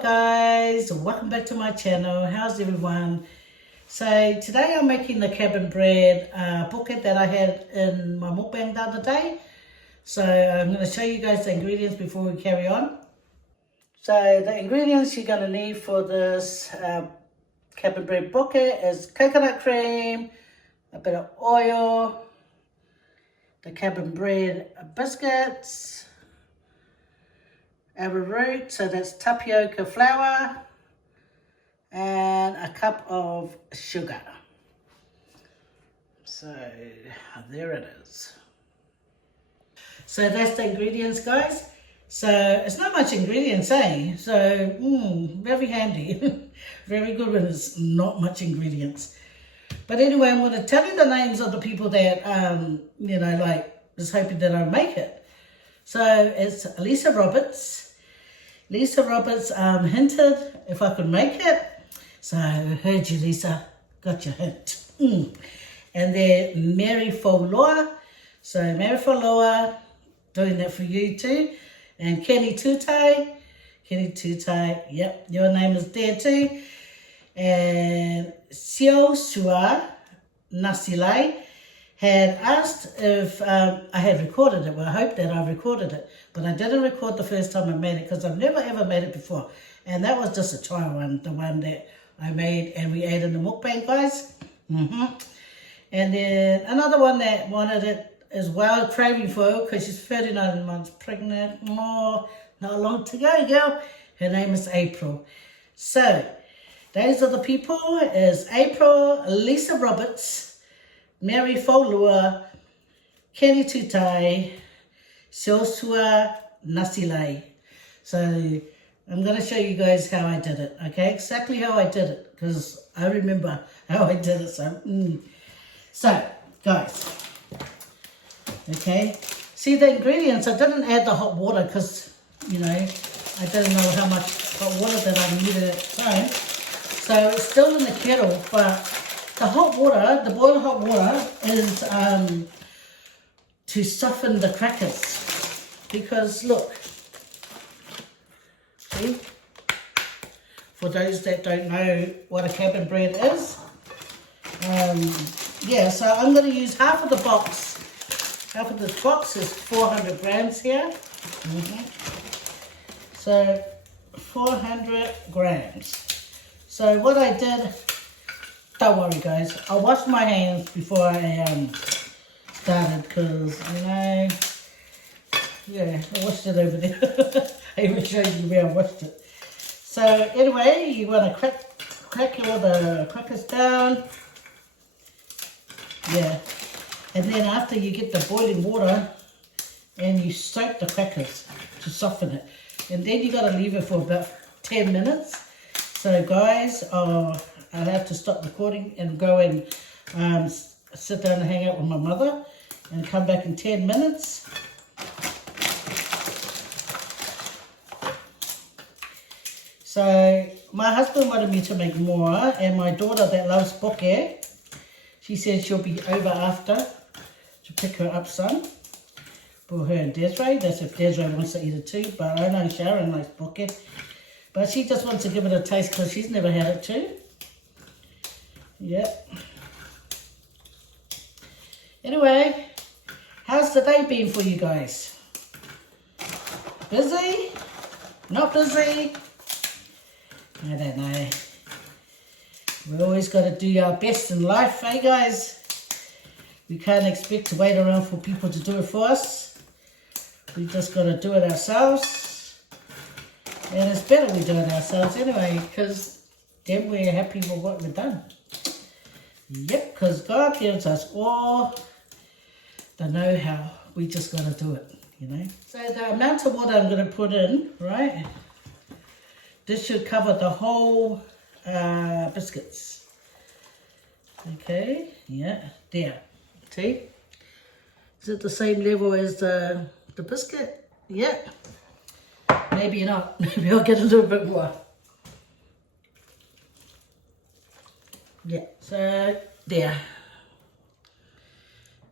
Aloha guys, welcome back to my channel. How's everyone? So today I'm making the cabin bread bucket that I had in my mukbang the other day. So I'm going to show you guys the ingredients before we carry on. So the ingredients you're going to need for this cabin bread bucket is coconut cream, a bit of oil, the cabin bread biscuits, arrowroot, so that's tapioca flour, and a cup of sugar. So there it is. So that's the ingredients, guys. So it's not much ingredients, eh? So very handy. Very good when it's not much ingredients. But anyway, I'm going to tell you the names of the people that is hoping that I make it. So it's Lisa Roberts. Lisa Roberts hinted if I could make it. So I heard you, Lisa. Got your hint. And then Mary FOULOA. So Mary FOULOA, doing that for you too. And Kenny Tutai. Kenny Tutai, yep, your name is there too. And Sio Sua Nasilai had asked if I had recorded it. Well, I hope that I recorded it. But I didn't record the first time I made it because I've never ever made it before. And that was just a trial one, the one that I made and we ate in the mukbang, guys. And then another one that wanted it as well, craving for it, because she's 39 months pregnant. Oh, not long to go, girl. Her name is April. So, those are the people. Is April, Lisa Roberts, Mary FOULOA, Kenny Tutai, Siosua Nasilai. So I'm going to show you guys how I did it, okay? Exactly how I did it, because I remember how I did it. So guys, okay, see the ingredients. I didn't add the hot water because, I didn't know how much hot water that I needed at the time. So it's still in the kettle, but the hot water, the boiling hot water is to soften the crackers. Because look, see, for those that don't know what a cabin bread is, so I'm going to use half of the box. Half of this box is 400 grams here. So 400 grams. So what I did, don't worry guys, I washed my hands before I started because, I washed it over there. I even showed you where I washed it. So anyway, you want to crack all the crackers down. Yeah. And then after you get the boiling water and you soak the crackers to soften it. And then you got to leave it for about 10 minutes. So guys, I'll have to stop recording and go and sit down and hang out with my mother and come back in 10 minutes. So my husband wanted me to make more, and my daughter that loves poke, she said she'll be over after to pick her up some for her and Desiree. That's if Desiree wants to eat it too, but I know Sharon likes poke. But she just wants to give it a taste because she's never had it too. Yep. Anyway, how's the day been for you guys? Busy? Not busy? I don't know. We always got to do our best in life, eh guys? We can't expect to wait around for people to do it for us. We just got to do it ourselves. And it's better we do it ourselves anyway, because then we're happy with what we've done. Yep, because God gives us all the know-how. We just got to do it, So the amount of water I'm going to put in, right? This should cover the whole biscuits. Okay, yeah, there. See? Is it the same level as the biscuit? Yeah. Maybe not. Maybe I'll get a little bit more. Yeah, so there.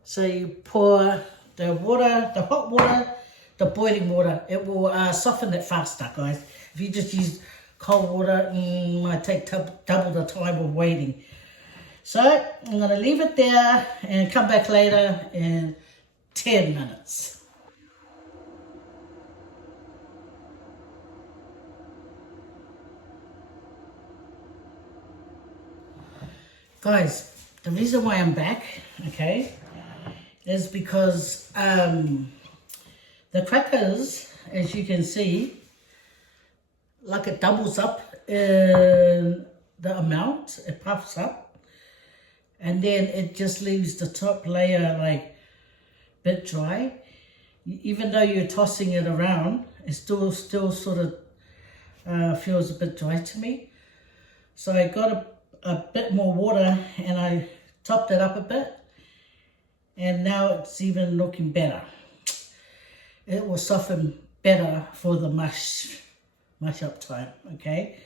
So you pour the water, the hot water, the boiling water. It will soften it faster, guys. If you just use cold water might take double the time of waiting. So I'm going to leave it there and come back later in 10 minutes. Guys, the reason why I'm back, okay, is because the crackers, as you can see, like it doubles up in the amount, it puffs up, and then it just leaves the top layer like a bit dry. Even though you're tossing it around, it still sort of feels a bit dry to me. So I got a bit more water and I topped it up a bit, and now it's even looking better. It will soften better for the mash up time, okay?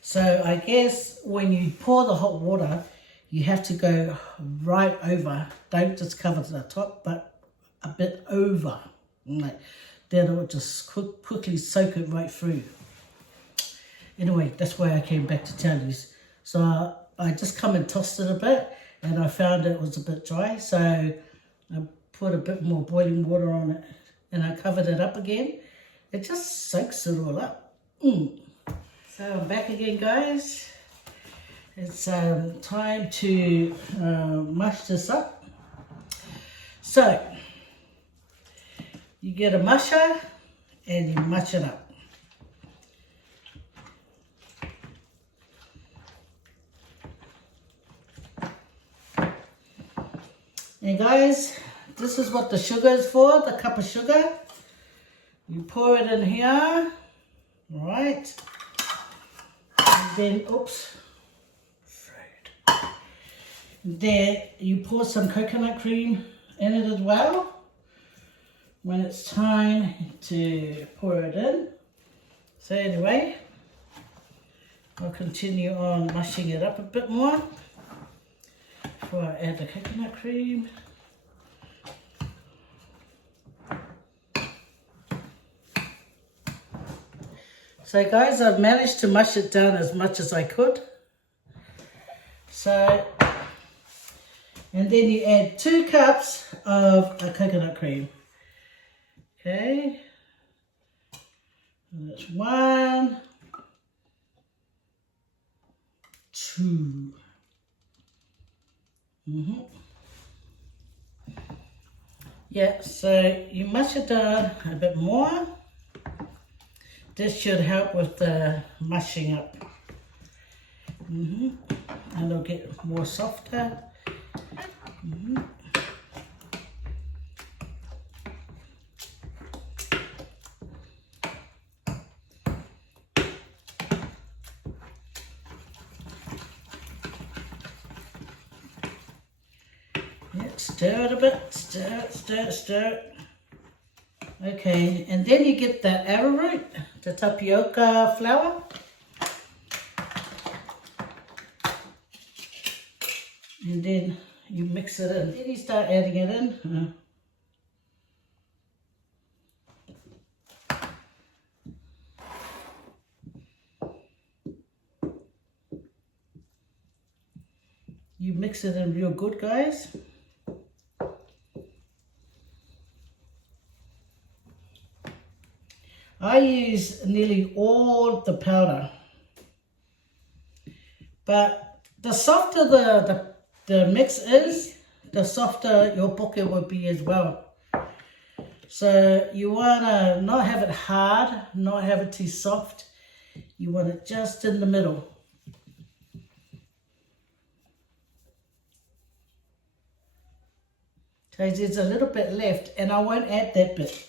So I guess when you pour the hot water, you have to go right over. Don't just cover the top, but a bit over. Like, then it will just quickly soak it right through. Anyway, that's why I came back to tell you. So I just come and tossed it a bit, and I found it was a bit dry. So I put a bit more boiling water on it, and I covered it up again. It just soaks it all up. So I'm back again, guys. It's time to mush this up. So you get a musher and you mush it up. And guys, this is what the sugar is for, the cup of sugar. You pour it in here, right? And then, oops, then you pour some coconut cream in it as well when it's time to pour it in. So anyway, I'll continue on mushing it up a bit more before I add the coconut cream. So guys, I've managed to mush it down as much as I could. So, and then you add 2 cups of the coconut cream. Okay. And that's 1, 2. Yeah, so you mush it down a bit more. This should help with the mushing up. And it'll get more softer. Yeah, stir it a bit, stir it. Okay, and then you get the arrowroot, the tapioca flour. And then you mix it in. Then you start adding it in. You mix it in real good, guys. I use nearly all the powder, but the softer the mix is, the softer your poke will be as well. So you want to not have it hard, not have it too soft. You want it just in the middle. So there's a little bit left, and I won't add that bit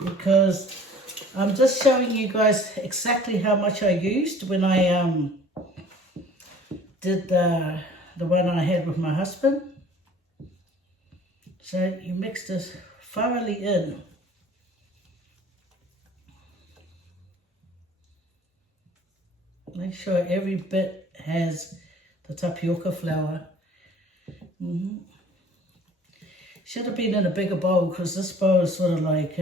because I'm just showing you guys exactly how much I used when I did the one I had with my husband. So you mix this thoroughly in. Make sure every bit has the tapioca flour. Should have been in a bigger bowl because this bowl is sort of like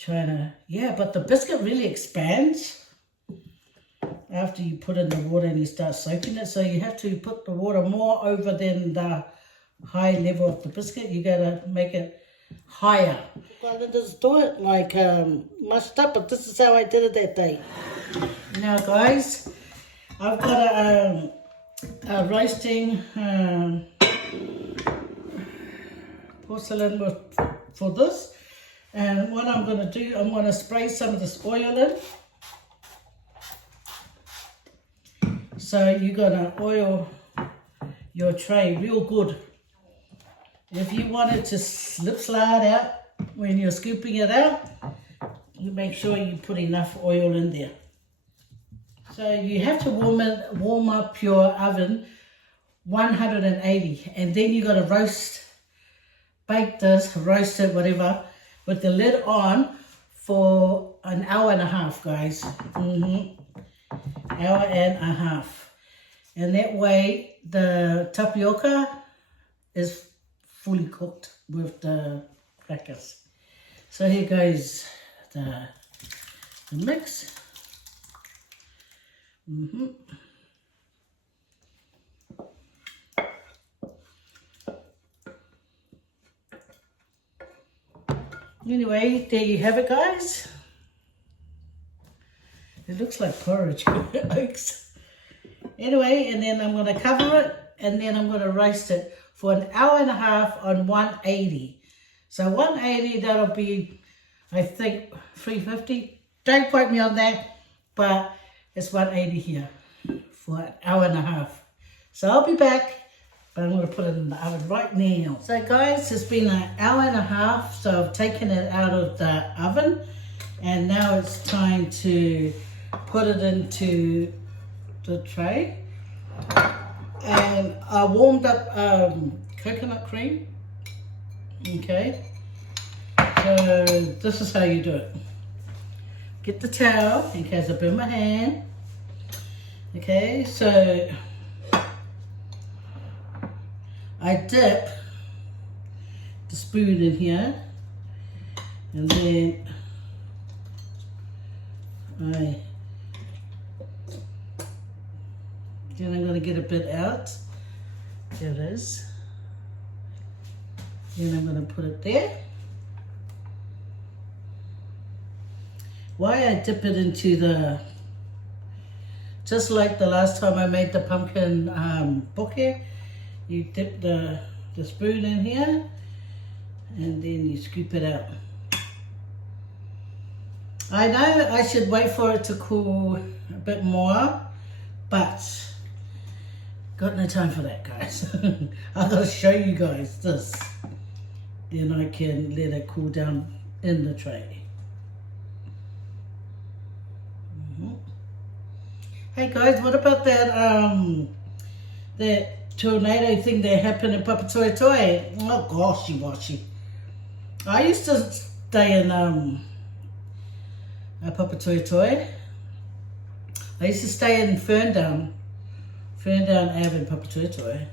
trying to, yeah, but the biscuit really expands after you put in the water and you start soaking it. So you have to put the water more over than the high level of the biscuit. You gotta make it higher. I didn't just do it like mushed up, but this is how I did it that day. Now guys, I've got a roasting porcelain for this, and what I'm going to do, I'm going to spray some of this oil in. So you're going to oil your tray real good. If you want it to slide out when you're scooping it out, you make sure you put enough oil in there. So you have to warm up your oven 180, and then you got to bake this, roast it, whatever, with the lid on for an hour and a half, guys. Hour and a half. And that way the tapioca is fully cooked with the crackers. So here goes the mix. Anyway, there you have it, guys. It looks like porridge. Oaks. Anyway, and then I'm going to cover it, and then I'm going to roast it for an hour and a half on 180. So 180, that'll be, I think, 350. Don't quote me on that, but it's 180 here for an hour and a half. So I'll be back, but I'm going to put it in the oven right now. So guys, it's been an hour and a half, so I've taken it out of the oven, and now it's time to put it into the tray. And I warmed up coconut cream. Okay, so this is how you do it. Get the towel in case I burn my hand. Okay, so I dip the spoon in here, and then I'm going to get a bit out. There it is. Then I'm going to put it there. Why I dip it into the, just like the last time I made the pumpkin bouquet, you dip the spoon in here, and then you scoop it out. I know I should wait for it to cool a bit more, but got no time for that, guys. I've got to show you guys this. Then I can let it cool down in the tray. Hey guys, what about that tornado thing that happened in Polytube? Oh goshy washy. I used to stay in Polytube. I used to stay in Ferndown Ave in Polytube.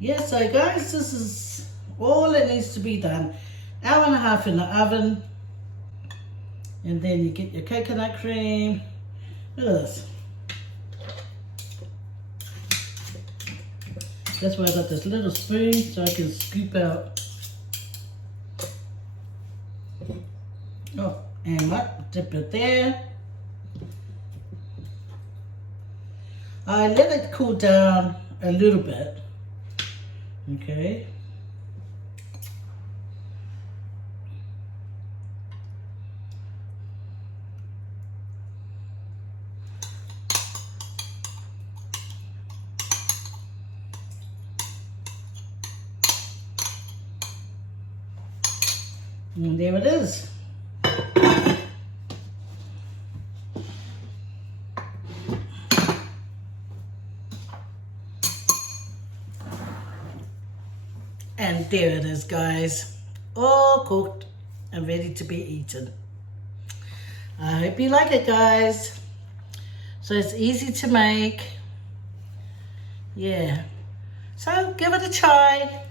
Yeah, so guys, this is all that needs to be done. Hour and a half in the oven. And then you get your coconut cream. Look at this. That's why I got this little spoon so I can scoop out. Oh, and what? Dip it there. I let it cool down a little bit. Okay. And there it is. And there it is, guys. All cooked and ready to be eaten. I hope you like it, guys. So it's easy to make. Yeah. So give it a try.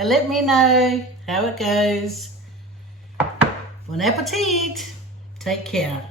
and let me know how it goes. Bon appetit. Take care.